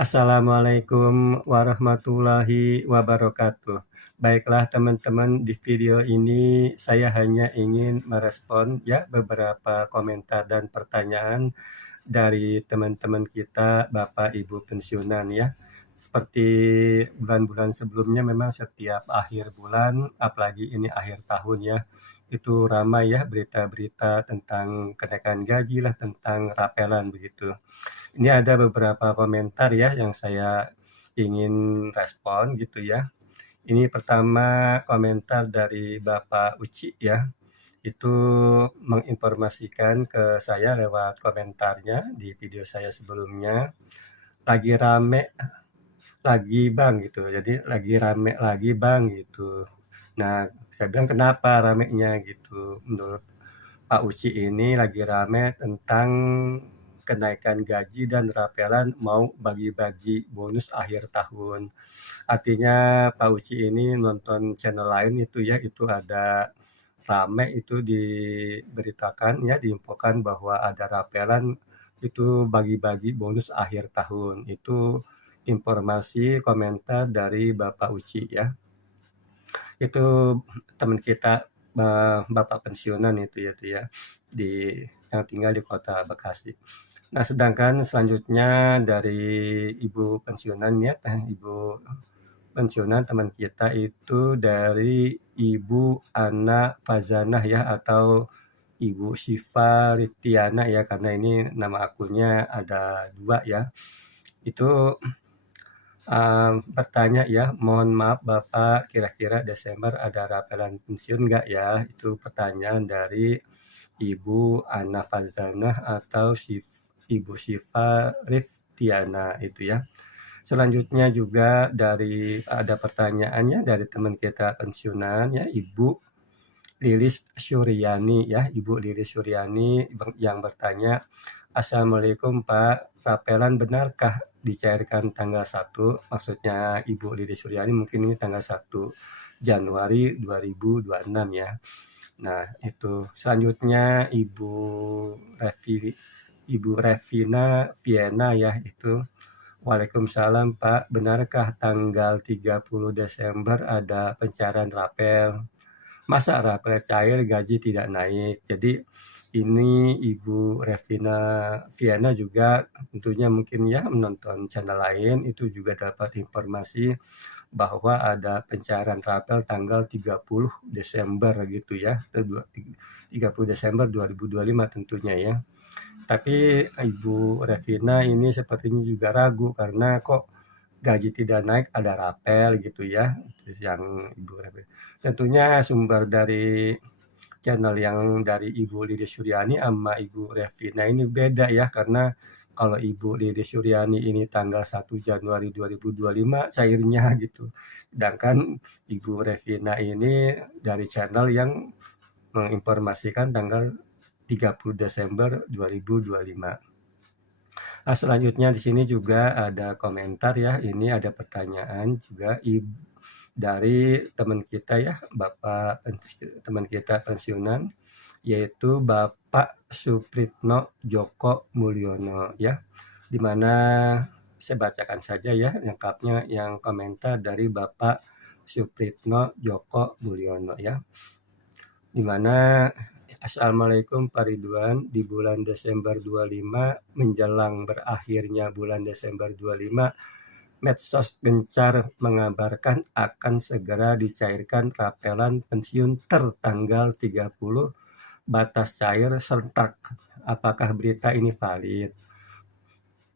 Assalamualaikum warahmatullahi wabarakatuh. Baiklah teman-teman, di video ini saya hanya ingin merespon ya beberapa komentar dan pertanyaan dari teman-teman kita Bapak Ibu pensiunan ya. Seperti bulan-bulan sebelumnya memang setiap akhir bulan, apalagi ini akhir tahun ya, itu ramai ya berita-berita tentang kenaikan gaji lah, tentang rapelan begitu. Ini ada beberapa komentar ya yang saya ingin respon gitu ya. Ini pertama komentar dari Bapak Uci ya, itu menginformasikan ke saya lewat komentarnya di video saya sebelumnya, lagi rame lagi Bang gitu, jadi lagi rame lagi Bang gitu. Nah, saya bilang kenapa ramenya gitu, menurut Pak Uci ini lagi rame tentang kenaikan gaji dan rapelan mau bagi-bagi bonus akhir tahun. Artinya Pak Uci ini nonton channel lain itu ya, itu ada rame itu diberitakan ya, diinfokan bahwa ada rapelan itu bagi-bagi bonus akhir tahun. Itu informasi komentar dari Bapak Uci ya. Itu teman kita, bapak pensiunan itu ya, yang tinggal di Kota Bekasi. Nah, sedangkan selanjutnya dari ibu pensiunan ya, ibu pensiunan teman kita itu dari Ibu Ana Fazanah ya, atau Ibu Syifa Ritiana ya, karena ini nama akunnya ada 2 ya. Itu bertanya ya, "Mohon maaf Bapak, kira-kira Desember ada rapelan pensiun nggak ya?" Itu pertanyaan dari Ibu Ana Fazanah atau Ibu Syifa Riftiana itu ya. Selanjutnya juga ada pertanyaannya dari teman kita pensiunan ya, Ibu Lilis Suryani ya, Ibu Lilis Suryani yang bertanya, "Assalamualaikum Pak, rapelan benarkah dicairkan tanggal 1?" Maksudnya Ibu Lilis Suryani mungkin ini tanggal 1 Januari 2026 ya. Nah, itu. Selanjutnya Ibu Revina Viena ya, itu, "Waalaikumsalam Pak, benarkah tanggal 30 Desember ada pencairan rapel? Masa rapel cair gaji tidak naik?" Jadi ini Ibu Revina Viana juga tentunya mungkin ya menonton channel lain, itu juga dapat informasi bahwa ada pencairan rapel tanggal 30 Desember gitu ya, 30 Desember 2025 tentunya ya. Tapi Ibu Revina ini sepertinya juga ragu karena kok gaji tidak naik ada rapel gitu ya, itu yang Ibu Revina. Tentunya sumber dari channel yang dari Ibu Lilis Suryani sama Ibu Revina ini beda ya, karena kalau Ibu Lilis Suryani ini tanggal 1 Januari 2025 cairnya gitu. Sedangkan Ibu Revina ini dari channel yang menginformasikan tanggal 30 Desember 2025. Nah, selanjutnya di sini juga ada komentar ya, ini ada pertanyaan juga dari teman kita ya, teman kita pensiunan, yaitu Bapak Supritno Joko Mulyono ya, di mana saya bacakan saja ya lengkapnya yang komentar dari Bapak Supritno Joko Mulyono ya, di mana, "Assalamualaikum Pak Ridwan, di bulan Desember 25 menjelang berakhirnya bulan Desember 25, medsos gencar mengabarkan akan segera dicairkan rapelan pensiun tertanggal 30, batas cair serentak. Apakah berita ini valid?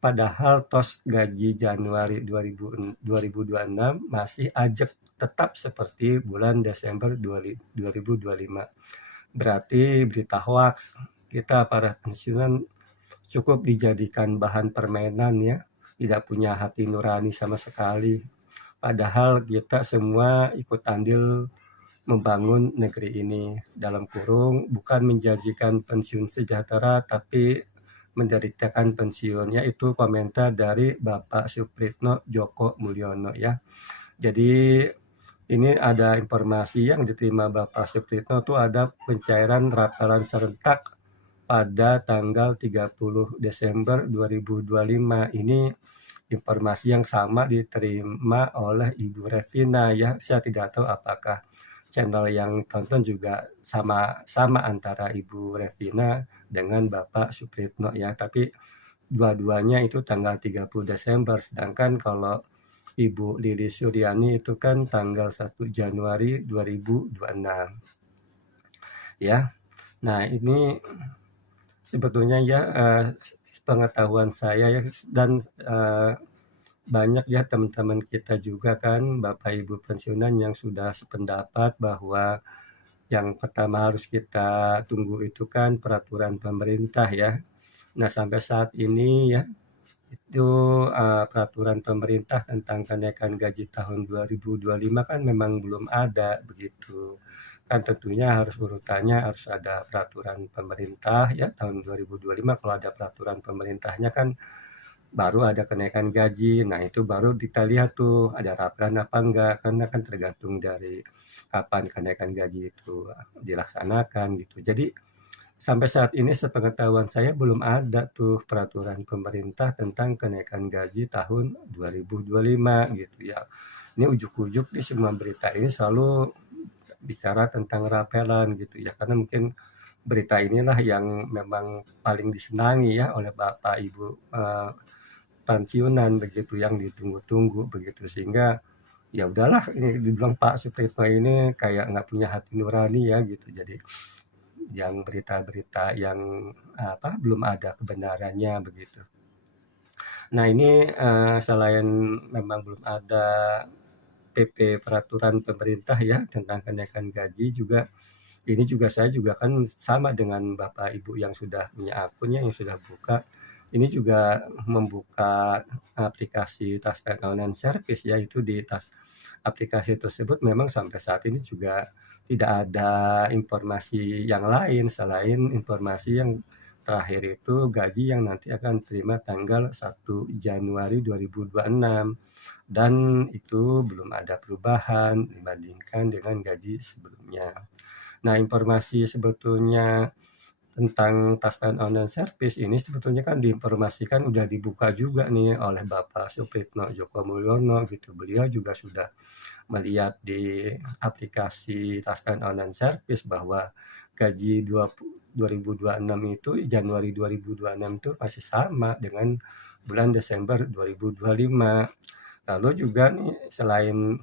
Padahal tos gaji Januari 2026 masih ajak tetap seperti bulan Desember 2025. Berarti berita hoaks. Kita para pensiunan cukup dijadikan bahan permainan ya, tidak punya hati nurani sama sekali. Padahal kita semua ikut andil membangun negeri ini, dalam kurung, bukan menjanjikan pensiun sejahtera, tapi menderitakan pensiun. Ya, itu komentar dari Bapak Supritno Joko Mulyono ya. Jadi ini ada informasi yang diterima Bapak Supritno tuh ada pencairan rapelan serentak pada tanggal 30 Desember 2025. Ini informasi yang sama diterima oleh Ibu Revina ya. Saya tidak tahu apakah channel yang tonton juga sama antara Ibu Revina dengan Bapak Supritno ya, tapi dua-duanya itu tanggal 30 Desember, sedangkan kalau Ibu Lili Suryani itu kan tanggal 1 Januari 2026 ya. Nah, ini sebetulnya ya pengetahuan saya ya, dan banyak ya teman-teman kita juga kan Bapak Ibu pensiunan yang sudah sependapat bahwa yang pertama harus kita tunggu itu kan peraturan pemerintah ya. Nah, sampai saat ini ya itu peraturan pemerintah tentang kenaikan gaji tahun 2025 kan memang belum ada begitu. Kan tentunya harus urutannya harus ada peraturan pemerintah ya tahun 2025, kalau ada peraturan pemerintahnya kan baru ada kenaikan gaji. Nah, itu baru kita lihat tuh ada rapelan apa enggak, karena kan tergantung dari kapan kenaikan gaji itu dilaksanakan gitu. Jadi sampai saat ini sepengetahuan saya belum ada tuh peraturan pemerintah tentang kenaikan gaji tahun 2025 gitu ya. Ini ujuk-ujuk di semua berita ini selalu bicara tentang rapelan gitu ya, karena mungkin berita inilah yang memang paling disenangi ya oleh Bapak Ibu pensiunan begitu, yang ditunggu-tunggu begitu, sehingga ya udahlah ini dibilang Pak Supritno ini kayak nggak punya hati nurani ya gitu. Jadi yang berita-berita yang belum ada kebenarannya begitu. Nah, ini selain memang belum ada PP peraturan pemerintah ya tentang kenaikan gaji, juga ini juga saya juga kan sama dengan Bapak Ibu yang sudah punya akunnya, yang sudah buka. Ini juga membuka aplikasi Taspen Online Service ya, itu di aplikasi tersebut memang sampai saat ini juga tidak ada informasi yang lain selain informasi yang terakhir itu gaji yang nanti akan terima tanggal 1 Januari 2026, dan itu belum ada perubahan dibandingkan dengan gaji sebelumnya. Nah, informasi sebetulnya tentang Taspen Online Service ini sebetulnya kan diinformasikan udah dibuka juga nih oleh Bapak Supritno Djoko Mulyono gitu. Beliau juga sudah melihat di aplikasi Taspen Online Service bahwa gaji 2026 itu Januari 2026 itu masih sama dengan bulan Desember 2025. Lalu juga nih selain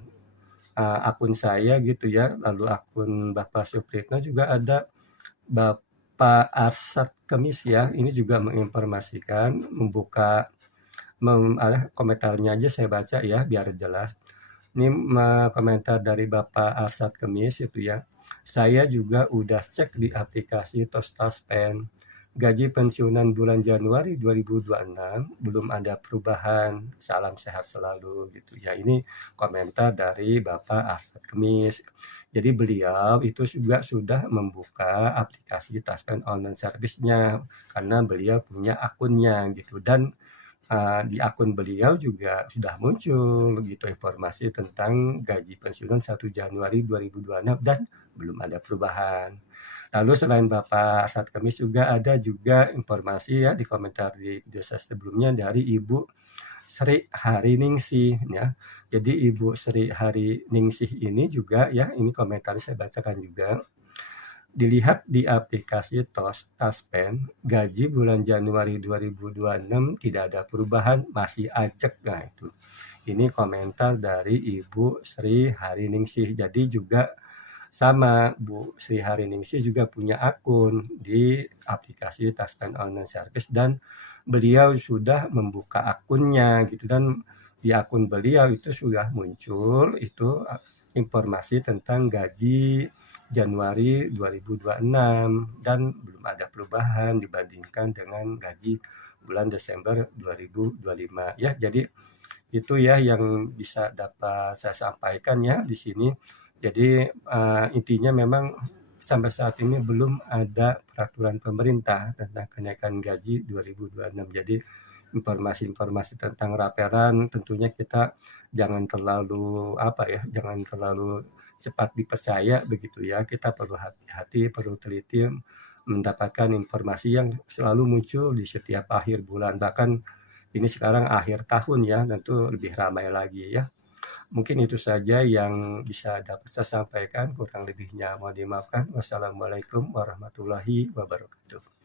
akun saya gitu ya, lalu akun Bapak Supritno juga ada Bapak Arsad Kemis ya, ini juga menginformasikan, membuka komentarnya aja saya baca ya biar jelas. Ini komentar dari Bapak Arsad Kemis itu ya. Saya juga udah cek di aplikasi Taspen. Gaji pensiunan bulan Januari 2026 belum ada perubahan. Salam sehat selalu gitu ya. Ini komentar dari Bapak Arsad Kemis. Jadi beliau itu juga sudah membuka aplikasi Taspen Online Service-nya karena beliau punya akunnya gitu, dan di akun beliau juga sudah muncul gitu informasi tentang gaji pensiunan 1 Januari 2026 dan belum ada perubahan. Lalu selain Bapak Arsad Kemis juga ada juga informasi ya di komentar di video saya sebelumnya dari Ibu Sri Hariningsih ya. Jadi Ibu Sri Hariningsih ini juga ya, ini komentar saya bacakan juga. Dilihat di aplikasi Taspen, gaji bulan Januari 2026 tidak ada perubahan, masih ajak. Nah, itu. Ini komentar dari Ibu Sri Hariningsih. Jadi juga sama Bu Sri Hariningsih juga punya akun di aplikasi Taspen Online Service, dan beliau sudah membuka akunnya gitu, dan di akun beliau itu sudah muncul itu informasi tentang gaji Januari 2026 dan belum ada perubahan dibandingkan dengan gaji bulan Desember 2025 ya. Jadi itu ya yang bisa dapat saya sampaikan ya di sini. Jadi intinya memang sampai saat ini belum ada peraturan pemerintah tentang kenaikan gaji 2026. Jadi informasi-informasi tentang rapelan tentunya kita jangan terlalu jangan terlalu cepat dipercaya begitu ya. Kita perlu hati-hati, perlu teliti mendapatkan informasi yang selalu muncul di setiap akhir bulan. Bahkan Ini sekarang akhir tahun ya, tentu lebih ramai lagi ya. Mungkin itu saja yang bisa dapat saya sampaikan, kurang lebihnya mohon dimaafkan. Wassalamualaikum warahmatullahi wabarakatuh.